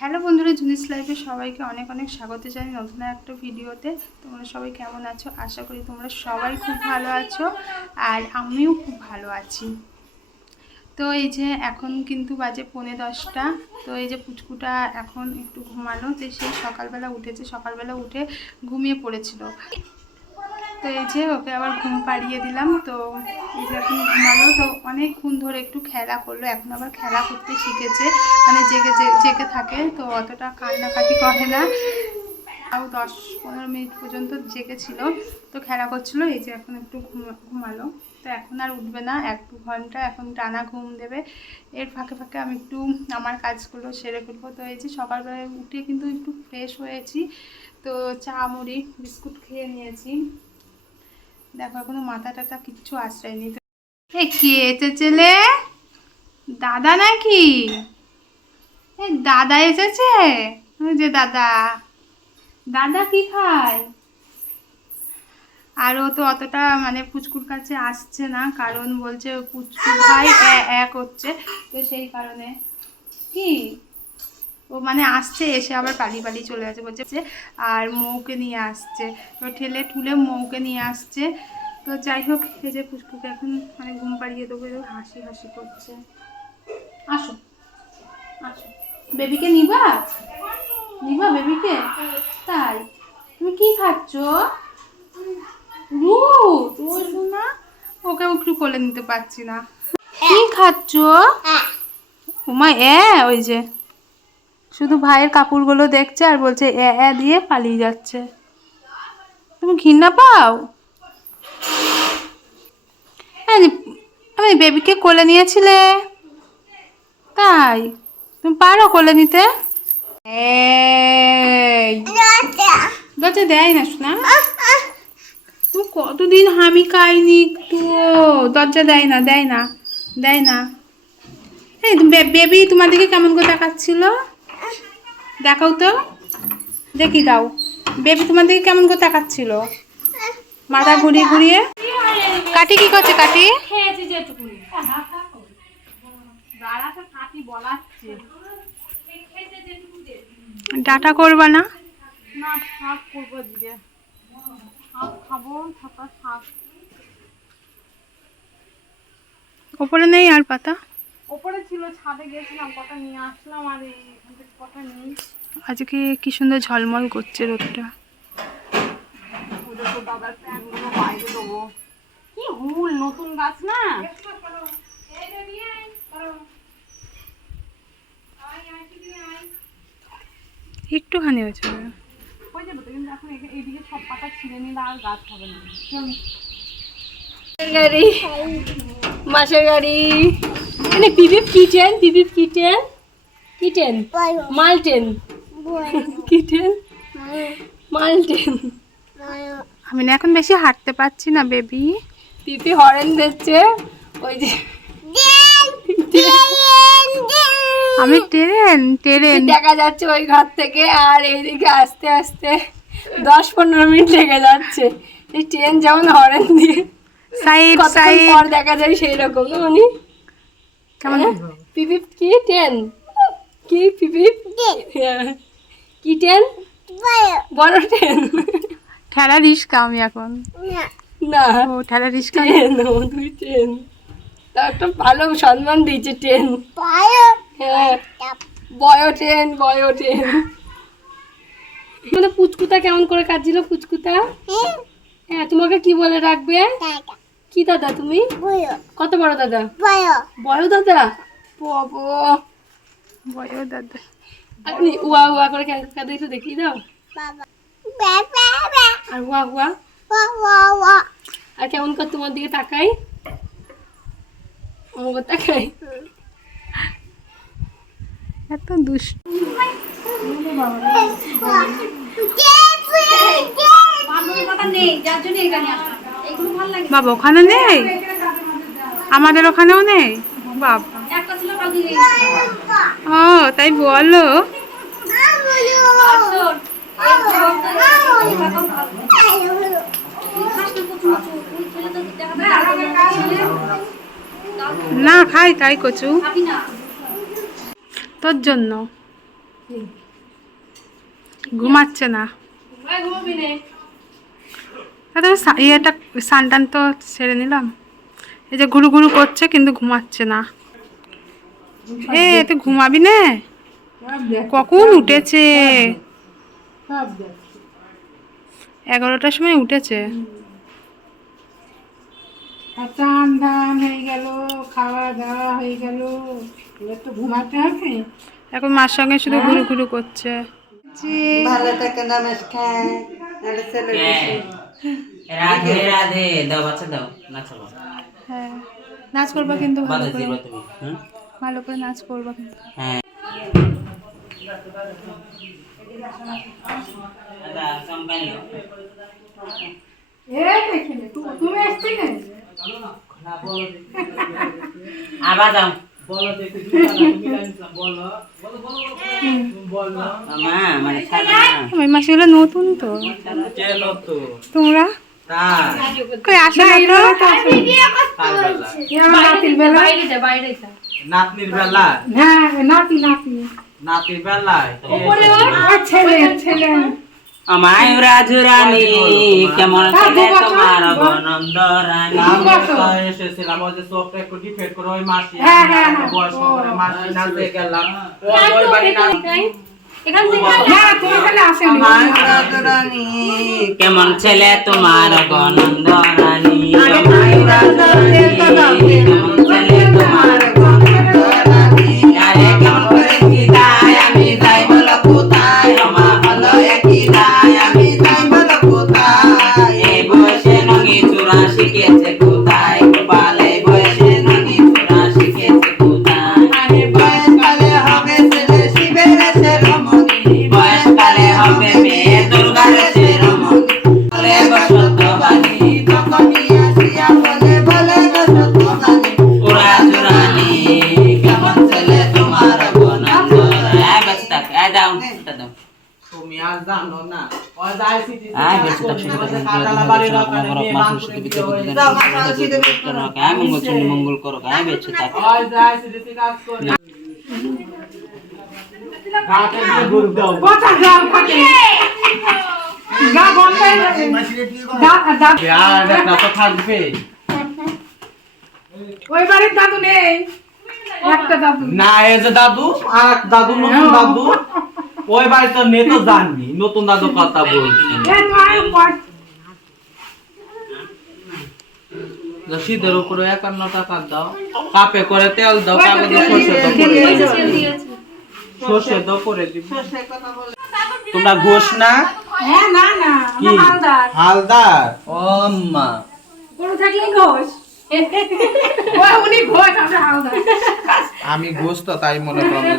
Hello বন্ধুরা, জুনিস লাইফে সবাইকে অনেক অনেক স্বাগত জানাই নতুন একটা ভিডিওতে। তোমরা সবাই কেমন আছো? আশা করি তোমরা সবাই খুব ভালো আছো আর আমিও খুব ভালো আছি। তো এই যে এখন কিন্তু বাজে পৌনে দশটা। তো এই যে পুচকুটা এখন একটু ঘুমালো, তো সেই সকালবেলা উঠেছে, সকালবেলা উঠে ঘুমিয়ে পড়েছিল। তো এই যে ওকে আবার ঘুম পাড়িয়ে দিলাম, তো এই যে এখন ঘুমালো, তো অনেকক্ষণ ধরে একটু খেলা করল, এখন আবার খেলা করতে শিখেছে মানে জেগে জেগে থাকে, তো অতটা কান্নাকাটি করে না। তাও দশ পনেরো মিনিট পর্যন্ত জেগেছিল, তো খেলা করছিল, এই যে এখন একটু ঘুমা, ঘুমালো। তো এখন আর উঠবে না, এক দু ঘণ্টা এখন টানা ঘুম দেবে। এর ফাঁকে ফাঁকে আমি একটু আমার কাজগুলো সেরে ফেলব। তো এই যে সকালবেলায় উঠে কিন্তু একটু ফ্রেশ হয়েছি, তো চা, মুড়ি, বিস্কুট খেয়ে নিয়েছি। দেখো, এখনও মাথা টাথা কিচ্ছু আশ্রয়নি এ কে এসেছেলে দাদা নাকি? এ দাদা এসেছে? যে দাদা। দাদা কি খায়? আর ও তো অতটা মানে পুচকুর কাছে আসছে না, কারণ বলছে পুচকু ভাই এ- এ করছে তো সেই কারণে। কি? ও মানে আসছে এসে আবার পালিয়ে পালিয়ে চলে যাচ্ছে বলছে আর মৌকে নিয়ে আসছে। তো ঠেলে ঠুলে মৌকে নিয়ে আসছে। তো যাই হোক এই যে পুষ্পুকে এখন মানে ঘুম পাড়িয়ে দেবো হাসি হাসি করছে। আসো আসো। বেবিকে নিবা? নিবা বেবিকে? তাই? তুমি কি খাচ্ছ? শোনা ওকে একটু কোলে নিতে পারছি না। কি খাচ্ছ? উমা এ ওই যে। শুধু ভাইয়ের কাপড়গুলো দেখছে আর বলছে এ এ দিয়ে পালিয়ে যাচ্ছে। তুমি ঘৃণা পাও? হ্যাঁ আমি বেবিকে কোলে নিয়েছিলে? তাই? তুমি পারো কোলে নিতে? দরজা দেয় না শোনা তুমি কতদিন হামি খাইনি একটু দরজা দেয় না দেয় না দেয় না। এই বেবি তোমার দিকে কেমন করে তাকাচ্ছিল? দেখাও তো। দেখি দাও। বেবি তোমার দিকে কেমন করে তাকাচ্ছিল? মাথা ঘুরিয়ে ঘুরিয়ে? কাটি কি করছে কাটি ডাটা করবা না? ওপরে নেই আর পাতা? ওপরে ছিল ছাদে গেছিলাম কটা নিয়ে আসলাম আর থেকে কটা নিই। আজকে কি সুন্দর ঝলমল করছে রোদটা। ওদের দাদার প্যানগুলো বাইরে দেবো। কি হুল নতুন গাছ না? একটুখানি হয়েছে। হয়ে যাবে তো কিন্তু এখন এইদিকে সব পাতা ছিঁড়ে নিলে আর গাছ হবে না। গাড়ি মাসের গাড়ি। এনে পিপিপ কিচেন পিপিপ কিটেন কিচেন মাল্টেন। কিচেন মাল্টেন। আমি না এখন বেশি হাঁটতে পারছি না বেবি। পিপি হরেন দিচ্ছে ওই যে আমি ট্রেন ট্রেন। দেখা যাচ্ছে ওই ঘর থেকে আর এইদিকে আস্তে আস্তে দশ পনেরো মিনিট লেগে যাচ্ছে। এই ট্রেন যেমন হরেন দিয়ে সাইড সাইড। পর দেখা যায় সেই রকম না উনি কেমন পিপিপ কি? ট্রেন কি পিপিপ? হ্যাঁ। কি ট্রেন বড়। ট্রেন ঠেলা রিস্কা আমি এখন। না। ও ঠেলা রিস্কা। ট্রেন ও দুই ট্রেন তা একটা ভালো সম্মান দিয়েছে ট্রেন হ্যাঁ। বয় ট্রেন বয় ট্রেন মানে পুচকুতা কেমন করে কাটছিল পুচকুতা? হ্যাঁ। তোমাকে কি বলে রাখবে? কি দাদা তুমি কত বড় দাদা বড় দাদা দাদা আপনি উয়া উয়া করে কাঁদে একটু দেখিয়ে দাও আর উয়া উয়া আর কেমন করে তোমার দিকে তাকাই আমাকে তাকাই এত দুষ্ট বাবা ওখানে নেই? আমাদের ওখানেও নেই? বাবা ও, তাই বলো। না, খাই তাই কচু। তোর জন্য। ঘুমাচ্ছে না। ঘুমাবি নে। তাহলে ইয়েটা সান টান তো সেরে নিলাম। এই যে ঘুরু ঘুরু করছে কিন্তু ঘুমাচ্ছে না। এ তুই ঘুমাবি না? কখন উঠেছে? এগারোটার সময় উঠেছে। চান ধান হয়ে গেল খাওয়া দাওয়া হয়ে গেল। এবার তো ঘুমাতে হবে। এখন মার সঙ্গে শুধু ঘুরু ঘুরু করছে। ভালো থাকে নমস্কার। রাধে রাধে দাও বাচ্চা দাও নাচাবো। হ্যাঁ নাচ করবা কিন্তু ভালো করে। ভালো করে নাচ করবা কিন্তু। হ্যাঁ। আবার যাও মানে মাসিগুলো নতুন তো। তোমরা? কই আসো না তো বাইরে যা বাইরে যা নাতনির বেলা? হ্যাঁ নাতি নাতি। নাতির বেলায়? উপরে ওঠ। ও ছেলে ছেলে। আমায় রাজরানী কেমন ছেলে তোমার বনন্দ রানী। এসেছিলাম? ওই যে চোখটা একটু ডিফেক্ট করে ওই মাসি হ্যাঁ, হ্যাঁ, হ্যাঁ। করে মাসি গেলাম। ওই বাড়ি কেমন ছেলে তোমার গনন্দ রানী থাকবে। ওই বাড়ির দাদু নেই। একটা দাদু। না এই যে দাদু আর দাদু নতুন দাদু। ওই বাড়ি তো নেই তো জানবি নতুন দাদু কথা বলছি। শীতের উপরে একান্ন টাকা দাও কাপে করে তেল দাও কাগজে সর্ষে দাও করে সর্ষে দাও করে দিব। তোমরা ঘোষ না? হ্যাঁ না না হালদার। ও মা কোনো থাকলে ঘোষ। আমি ঘোষ তো তাই মনে করলাম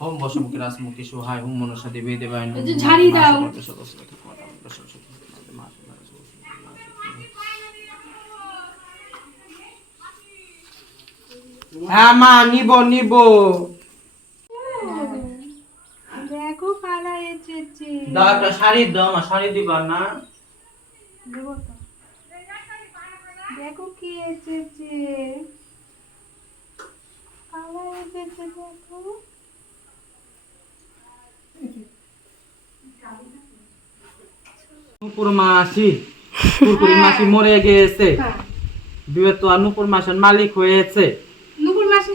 হোম বসমুখী রাসমুখী সহায় হোম মনসা দেবী দেবায়ন এই যে ঝাড়ি দাও। হ্যাঁ মা নিব নিব। দেখো কালা এসেছে। দাও একটা শাড়ি দাও মা শাড়ি দিবা না। দেবো তো। দেখো কি এসেছে। কালা এসেছে দেখো। নুপুর মাসি কুরকুরি মাসি মরে গিয়েছে। বিয়ে তো আর নুপুর মাসের মালিক হয়েছে। নুপুর মাসে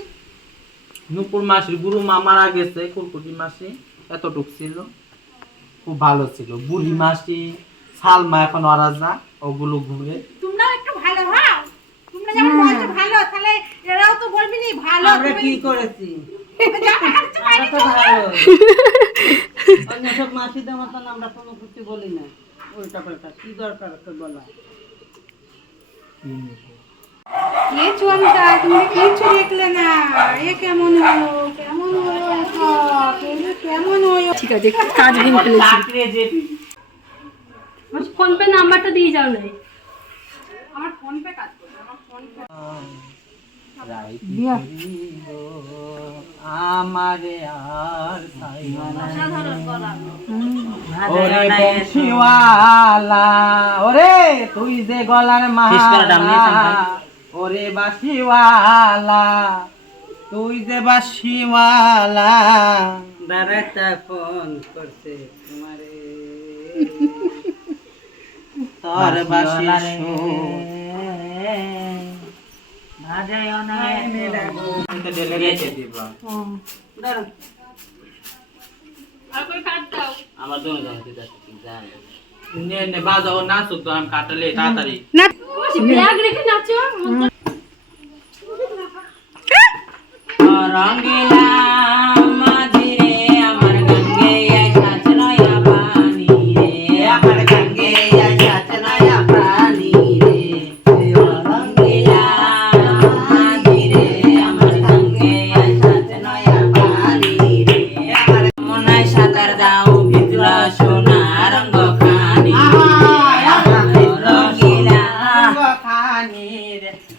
নুপুর মাসির গুরু মা মারা গেছে কুরকুরি মাসি এতটুক ছিল। খুব ভালো ছিল। বুড়ি মাসি সালমা এখন অরাজা ওগুলো ঘুরে। তোমরা একটু ভালো হও। তোমরা যেমন ভালো তাহলে এরাও তো বলবি ভালো। আমরা কি করেছি? জামা কাটতে আমরা তো ভালো। অন্য সব মাসিদের মতন আমরা কোনো কিছু বলি না। উল্টা পাল্টা কি দরকার ওকে বলা? এ চুয়ামটা তুমি কিছু দেখলে না? এ কেমন হলো? কেমন হলো? হলো? ঠিক আছে একটু কাজ ভেঙে ফেলেছি। ফোন পে নাম্বারটা দিয়ে যাও না। আমারে আর ওরে বংশীওয়ালা ওরে তুই যে গলার? মালা ওরে বাসিওয়ালা তুই যে বাসিওয়ালা। দাদাটা ফোন করছে তোমারে। তোর বাসি আমার দোনো জন তুই যাচ্ছিস জান নে নে বাজাও কাটালে তাড়াতাড়ি না রঙ্গিলা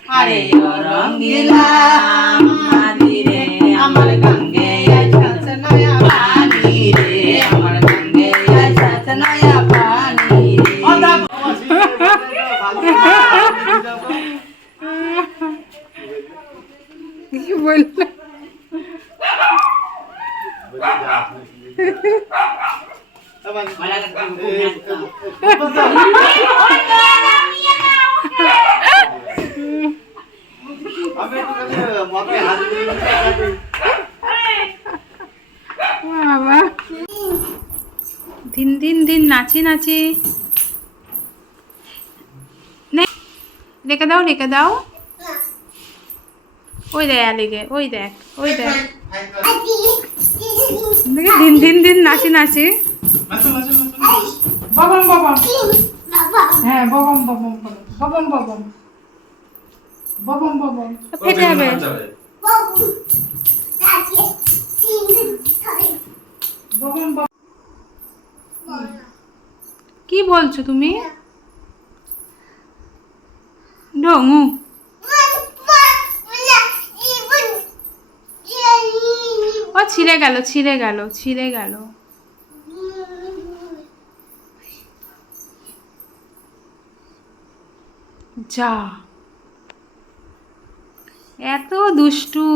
আরে ও রঙ্গিলা মাদিরে আমার গঙ্গে আইসাছ নয়া পানি রে আমার গঙ্গে আইসাছ নয়া পানি রে কি বলল मला বাবা। দিন দিন দিন নাচি নাচি। নে রেখে দাও রেখে দাও। ওই দেখ আলিগে ওই দেখ ওই দেখ। দেখে দিন দিন দিন নাচি নাচি। ববম ববম হ্যাঁ ববম ববম। ববম ববম ববম ববম। ফেটে যাবে। ববম ববম। কি বলছো তুমি? ডঙু ও ছিঁড়ে গেল ছিঁড়ে গেল ছিঁড়ে গেল। যা। এত দুষ্টু।